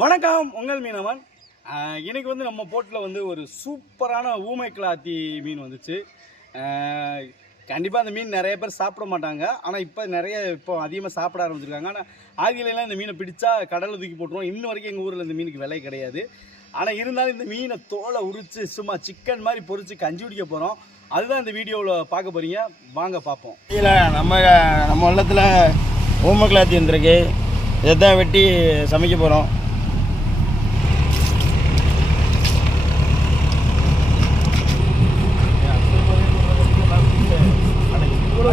வணக்கம் உங்கள் மீனவன். இன்றைக்கி வந்து நம்ம போட்டில் வந்து ஒரு சூப்பரான ஊமை கிளாத்தி மீன் வந்துச்சு. கண்டிப்பாக அந்த மீன் நிறைய பேர் சாப்பிட மாட்டாங்க. ஆனால் இப்போ நிறைய இப்போ அதிகமாக சாப்பிட ஆரம்பிச்சிருக்காங்க. ஆனால் ஆதியிலலாம் இந்த மீனை பிடிச்சா கடலில் தூக்கி போட்டுருவோம். இன்ன வரைக்கும் எங்கள் ஊரில் இந்த மீனுக்கு விலை கிடையாது. ஆனால் இருந்தாலும் இந்த மீனை தோலை உரித்து சும்மா சிக்கன் மாதிரி பொறிச்சு கஞ்சி குடிக்க போகிறோம் அதுதான் இந்த வீடியோவில் பார்க்க போகிறீங்க வாங்க பார்ப்போம். இல்லை நம்ம நம்ம உள்ளத்தில் ஊமை கிளாத்தி வந்திருக்கு. இதை தான் வெட்டி சமைக்க போகிறோம்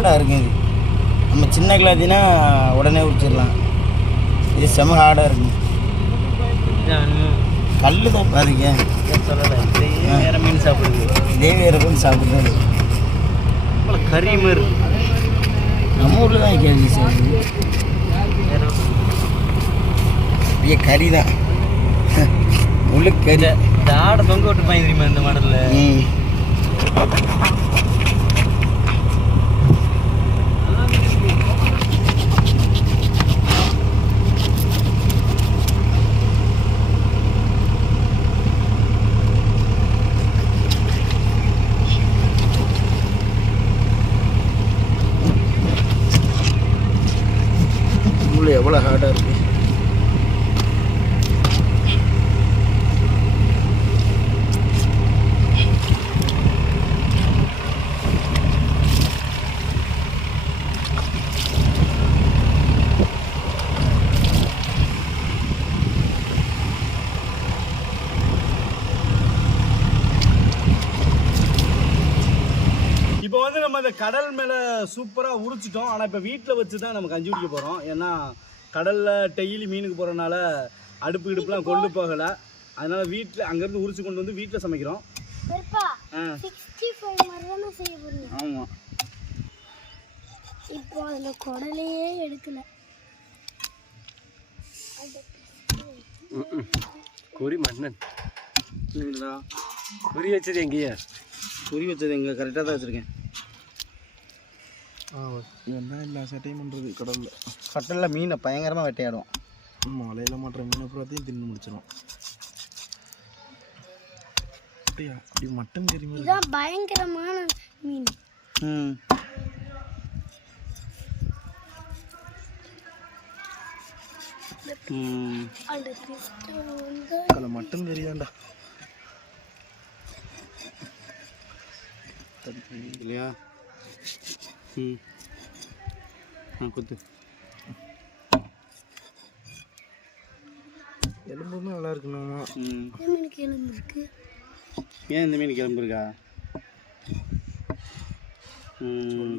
ஹார்டாக இருக்கு இது? நம்ம சின்ன கிளாத்தினா உடனே உரிச்சிடலாம் இது செம ஹார்டாக இருக்கு. கல் தான் பாருங்க வேறு மீன் சாப்பிடுது இதே வேறு மீன் சாப்பிடுறது கறி மாதிரி நம்ம ஊரில் தான் கேள்வி சார். பெரிய கறி தான். முழு கறி. இந்த ஆடை தொங்க விட்டுப்பாங்க தெரியுமா இந்த மாடலில் ம் முள்ளு எவ்வளோ ஹார்டாக இருக்கு இப்போ வந்து நம்ம இந்த கடல் மேலே சூப்பராக உரிச்சிட்டோம். ஆனால் இப்போ வீட்டில் வச்சு தான் நம்ம கஞ்சி குடிக்க போகிறோம் ஏன்னா கடலில் டெய்லி மீனுக்கு போகிறனால அடுப்பு இடுப்புலாம் கொண்டு போகலை. அதனால வீட்டில் அங்கேருந்து உரிச்சு கொண்டு வந்து வீட்டில் சமைக்கிறோம். ஆமாம் இப்போ அதில் குடலையே எடுக்கல. குறி மன்னன். குறி வச்சது எங்கேயா? குறி வச்சது எங்கே? கரெக்டாக தான் வச்சுருக்கேன். என்ன எல்லா சட்டையும் பண்ணுறது கடலில். கட்டலில் மீனை பயங்கரமாக வேட்டையாடும். மலையில் மாட்டுற மீனை பூராத்தையும் தின்னு முடிச்சிடும் அப்படியா? அப்படி மட்டன் கறி மாதிரி. பயங்கரமான மீன். ம். அதில் மட்டன் தான்டா. இல்லையா? ம் ஆ குத்து எலும்புமே நல்லா இருக்குண்ணா ம். மீனுக்கு எலும்பு இருக்கு? ஏன் இந்த மீன் கிளம்புருக்கா ம்.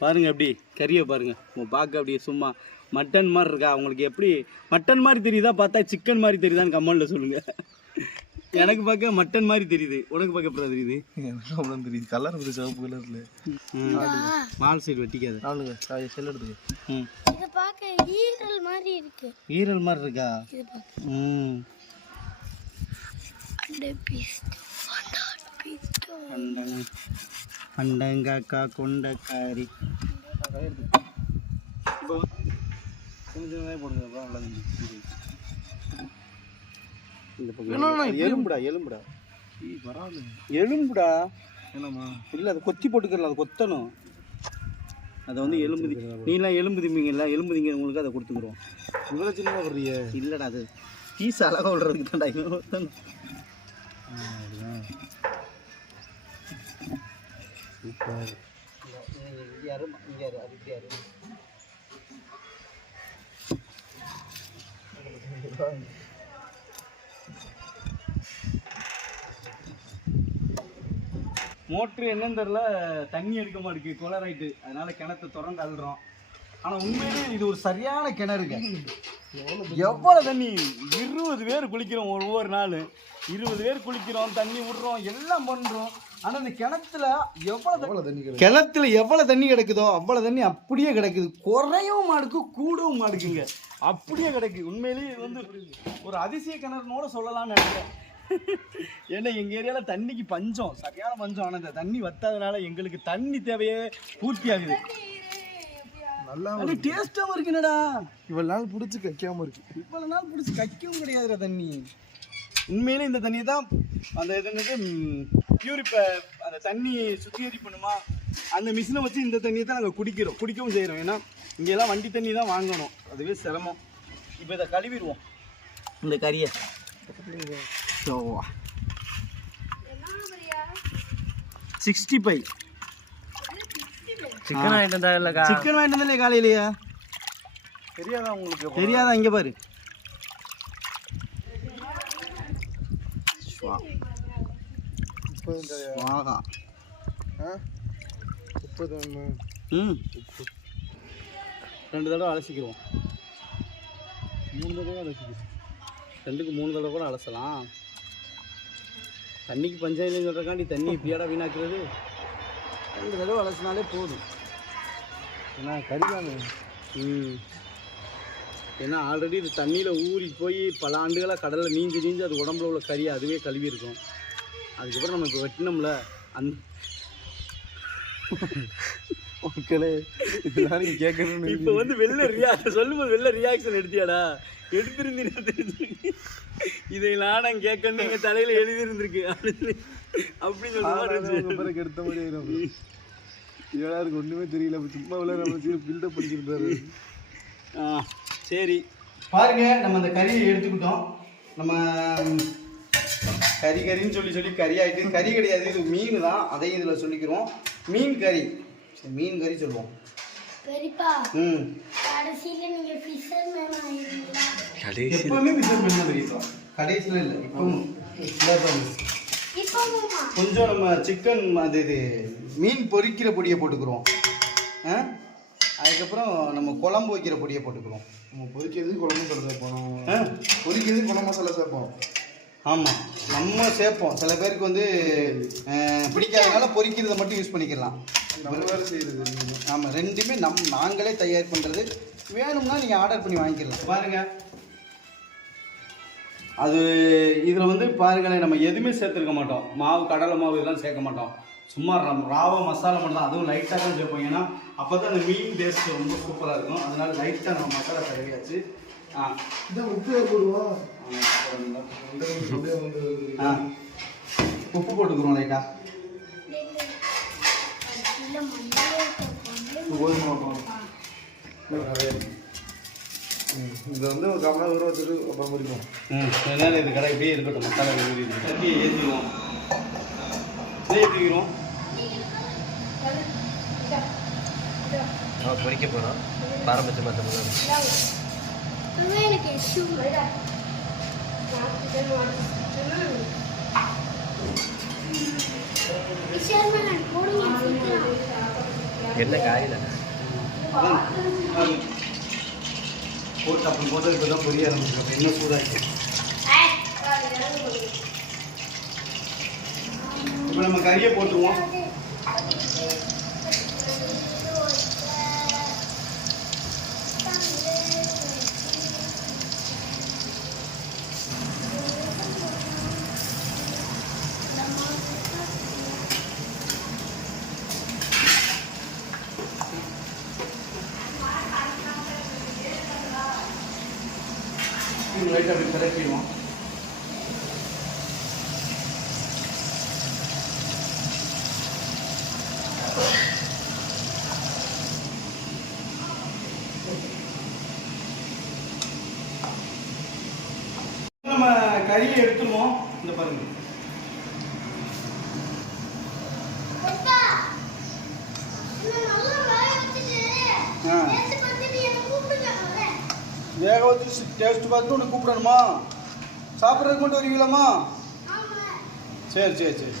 பாருங்க எப்படி கறியை பாருங்க. உங்க பார்க்க அப்படியே சும்மா மட்டன் மாதிரி இருக்கா? உங்களுக்கு எப்படி மட்டன் மாதிரி தெரியுதா? பார்த்தா சிக்கன் மாதிரி தெரியுதான்னு கமெண்ட்ல சொல்லுங்க. எனக்கு பார்க்க மட்டன் மாதிரி தெரியுது. உனக்கு பார்க்க எப்படி தெரியுது? எனக்கு அவ்வளோ தெரியுது. கலர் இருக்குது சிவப்பு கலரில் ம். மால் சைடு வெட்டிக்காத. நானுங்க செல் எடுத்துக்க. ம். இதை பார்க்க ஈரல் மாதிரி இருக்கு. ஈரல் மாதிரி இருக்கா? ம். அண்டங்காக்கா கொண்டக்காரி. இப்போ கொஞ்சம் கொஞ்சமாக போடுங்க. அப்புறம் நல்லா. இந்த பக்கம் எலும்புடா எலும்புடா. எலும்புடா. என்னம்மா? இல்லை அதை கொத்தி போட்டுக்கிறல அதை கொத்தணும். அதை வந்து எலும்பு தி- நீலாம் எலும்பு திம்பிங்கல்ல எலும்பு திங்க உங்களுக்கு அதை கொடுத்துக்குறோம். இவ்வளோ சின்னதாக வர்றிய இல்லைடா அது பீஸ் அழகாக விடுறதுக்கு தான்டா இவன் சூப்பர் யாரு யாரு மோட்ரு என்னன்னு தெரில தண்ணி எடுக்க மாட்டேங்குது குளராயிட்டு அதனால கிணத்தை திறந்து அள்ளுறோம். ஆனால் உண்மையிலே இது ஒரு சரியான கிணறுங்க. எவ்வளோ தண்ணி? இருபது பேர் குளிக்கிறோம் ஒவ்வொரு நாள். இருபது பேர் குளிக்கிறோம் தண்ணி விடுறோம் எல்லாம் பண்ணுறோம் ஆனால் இந்த கிணத்துல எவ்வளோ எவ்வளோ தண்ணி கிணத்துல எவ்வளவு தண்ணி கிடக்குதோ அவ்வளவு தண்ணி அப்படியே கிடக்குது. குறையவும் மாடுக்கு கூடவும் மாடுக்குங்க அப்படியே கிடக்கு. உண்மையிலேயே இது வந்து ஒரு அதிசய கிணறுனோட சொல்லலாம்னு நினைக்கிறேன். ஏன்னா எங்கள் ஏரியாவில் தண்ணிக்கு பஞ்சம். சரியான பஞ்சம். ஆனால் இந்த தண்ணி வத்தாதனால எங்களுக்கு தண்ணி தேவையே பூர்த்தி ஆகுது. நல்லா டேஸ்ட்டாகவும் இருக்கு என்னடா இவ்வளவு நாள் பிடிச்சி கைக்காம இருக்கு. இவ்வளோ நாள் பிடிச்சி கைக்கவும் கிடையாதுடா தண்ணி. உண்மையிலே இந்த தண்ணியை தான் அந்த இது பியூரிஃபை அந்த தண்ணி சுத்திகரி பண்ணுமா அந்த மிஷினை வச்சு இந்த தண்ணியை தான் நாங்கள் குடிக்கிறோம். குடிக்கவும் செய்கிறோம் ஏன்னா இங்கெல்லாம் வண்டி தண்ணி தான் வாங்கணும். அதுவே சிரமம். இப்போ இதை கழுவிடுவோம். இந்த கறியை. Sixty five. சிக்கன் ஐட்டம் தான் இல்லைக்கா சிக்கன் வாங்கிட்டு வந்தே காலையிலேயே? தெரியாதா உங்களுக்கு தெரியாதா? இங்கே பாரு. ஸ்வாகா. ஆ? முப்பது ம். ரெண்டு தடவை அலசிக்கிறோம் மூணு தடவை அலசிக்கிறோம் ரெண்டுக்கு மூணு தடவை கூட அலசலாம். தண்ணிக்கு பஞ்சாயத்து சொல்கிறக்காண்டி தண்ணி இப்படியாடா வீணாக்குறது? ரெண்டு தடவை அலசினாலே போதும். ஏன்னா கறிதானே ம். ஏன்னா ஆல்ரெடி இது தண்ணியில் ஊறி போய் பல ஆண்டுகளாக கடலில் நீஞ்சி நீஞ்சி அது உடம்புல உள்ள கறி அதுவே கழுவி இருக்கும் அதுக்கப்புறம் நம்ம இப்போ வெட்டினோம்ல அந்த மக்களே இதெல்லாம் நீங்க கேட்கணும்னு இப்போ வந்து வெளில ரியா சொல்லும்போது வெளில ரியாக்ஷன் எடுத்தியாடா? எடுத்திருந்தீங்கன்னா தெரிஞ்சிருக்கு. இதை நானும் கேட்கணும் எங்கள் தலையில் எழுதியிருந்திருக்கு. அப்படின்னு பிறகு எடுத்த மாதிரி ஆயிரும் ஏழாருக்கு ஒண்ணுமே தெரியல. சும்மா விளையாட நம்ம பில்டப் பண்ணிருந்தாரு ஆ சரி. பாருங்க நம்ம அந்த கறியை எடுத்துக்கிட்டோம். நம்ம கறி கறின்னு சொல்லி சொல்லி கறி ஆயிட்டு கறி கிடையாது இது மீன் தான். அதையும் இதில் சொல்லிக்கிறோம். மீன் கறி. மீன் கறி சொல்லுவோம். பெரியப்பா ம். கடைசியில நீங்க மேன் ஆயிருந்தீங்களா கடைசி எப்பவுமே பண்ண தெரியும் கடைசியில் இல்லை இப்பவும். கொஞ்சம் நம்ம சிக்கன் அது இது மீன் பொரிக்கிற பொடியை போட்டுக்கிறோம். ஆ? அதுக்கப்புறம் நம்ம குழம்பு வைக்கிற பொடியை போட்டுக்கிறோம். நம்ம பொரிக்கிறது குழம்பு தடவை சேர்ப்போம் ஆ? பொரிக்கிறது குழம்பு மசாலா சேர்ப்போம் ஆமாம் நம்ம சேர்ப்போம். சில பேருக்கு வந்து பிடிக்காதனால பொரிக்கிறத மட்டும் யூஸ் பண்ணிக்கலாம். செய்யறது நீங்க. ஆமாம் ரெண்டுமே நம் நாங்களே தயார் பண்ணுறது வேணும்னா நீங்கள் ஆர்டர் பண்ணி வாங்கிக்கலாம். பாருங்க. அது இதில் வந்து பாருங்களேன் நம்ம எதுவுமே சேர்த்துருக்க மாட்டோம். மாவு கடலை மாவு இதெல்லாம் சேர்க்க மாட்டோம். சும்மா ரம்- ராவா மசாலா மட்டும் தான் அதுவும் லைட்டாக தான் சேர்ப்போம். ஏன்னா அப்போ தான் அந்த மீன் டேஸ்ட் ரொம்ப சூப்பராக இருக்கும். அதனால லைட்டாக நம்ம மசாலா தடவியாச்சு ஆ. இதான் உப்பு போடுவோம் ஆ உப்பு போட்டுக்கிறோம் லைட்டாக கோதுமை இது வந்து ஒரு கமலா வச்சுட்டு அப்புறம் பொரிப்போம் ம் நேரம் இது கடை இப்படியே இருக்கட்டும் மசாலா ஊறி சட்டியை ஏற்றிடுவோம் இதை ஏற்றிக்கிறோம் நம்ம பொரிக்க போகிறோம் பாரம்பரியமாக தமிழ் என்ன காயில்? போட்டு அப்படி போட்டு இப்போ தான் பொரிய ஆரம்பிச்சிடும். அப்போ இன்னும் சூடாச்சு இப்போ நம்ம கறியை போட்டுருவோம். லைட்டாக அப்படி கிளப்பிடுவோம் நம்ம கறியை எடுத்துருவோம் இந்த பாருங்க அக்கா, இன்னும் நல்லா வேக வச்சுட்டு, ஆ. நேத்து பார்த்துட்டு என்னை கூப்பிடுங்க முதல்ல. வேக வச்சு டேஸ்ட் பார்த்துட்டு உனக்கு கூப்பிடணுமா? சாப்பிட்றதுக்கு மட்டும் வருவீங்களாம்மா. சரி சரி சரி.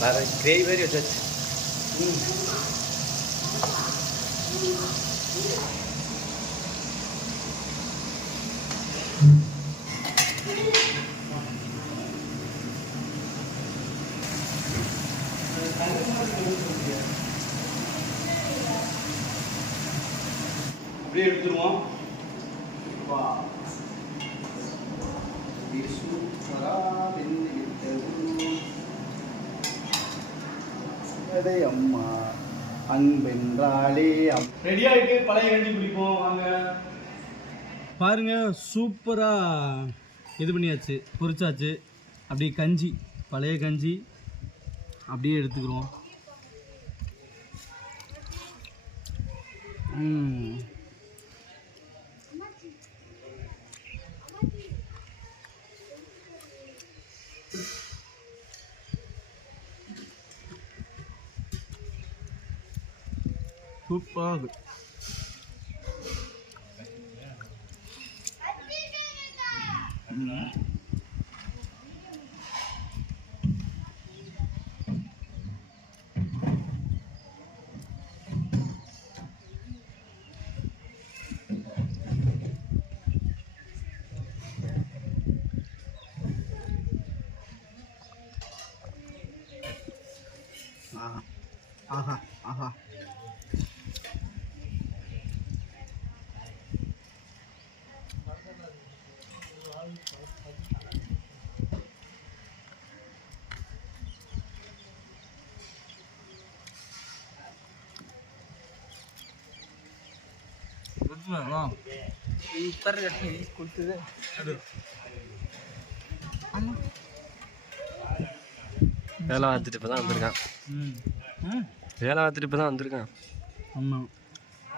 வேறு கிரேவி மாதிரி வச்சாச்சு. அப்படியே எடுத்துருவோம். அம்மா அன்பென்றாலே ரெடியா இருக்கு? பழைய கஞ்சி குடிப்போம் வாங்க. பாருங்க சூப்பரா இது பண்ணியாச்சு. பொரிச்சாச்சு. அப்படியே கஞ்சி பழைய கஞ்சி. அப்படியே எடுத்துக்கிறோம். சூப்பராக இருக்கு ஆஹா கொடுத்தது வேலை பார்த்துட்டு இப்போ தான் வந்திருக்கான். ம் ம் வேலை பார்த்துட்டு இப்போ தான் வந்திருக்கான். ஆமாம்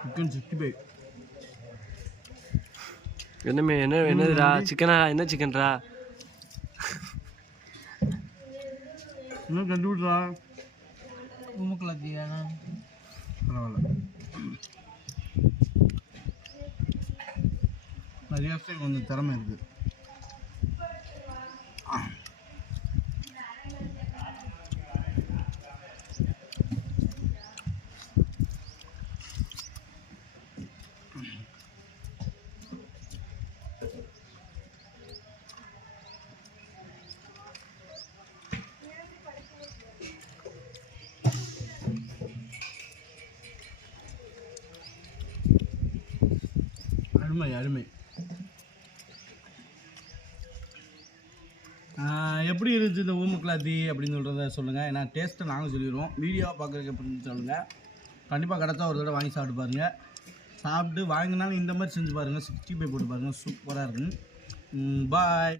சிக்கன் சிக்ஸ்டி ஃபைவ் என்னமே என்ன என்னதுடா? சிக்கனா என்ன சிக்கன்டா இன்னும் கண்டுபிடிச்சா? உமுக்குள்ள பரவாயில்ல. நிறைய கொஞ்சம் திறமை இருக்குது அருமை அருமை. எப்படி இருந்துச்சு இந்த ஊமுக்கலாத்தி அப்படின்னு சொல்கிறத சொல்லுங்கள் ஏன்னா டேஸ்ட்டை நாங்கள் சொல்லிடுவோம் வீடியோவை பார்க்குறதுக்கு எப்படின்னு சொல்லுங்கள் கண்டிப்பாக கிடச்சா ஒரு தடவை வாங்கி சாப்பிட்டு பாருங்கள் சாப்பிட்டு வாங்கினாலும் இந்த மாதிரி செஞ்சு பாருங்கள் சிக்ஸ்டி ஃபைவ் போட்டு பாருங்கள் சூப்பராக இருக்கும் பாய்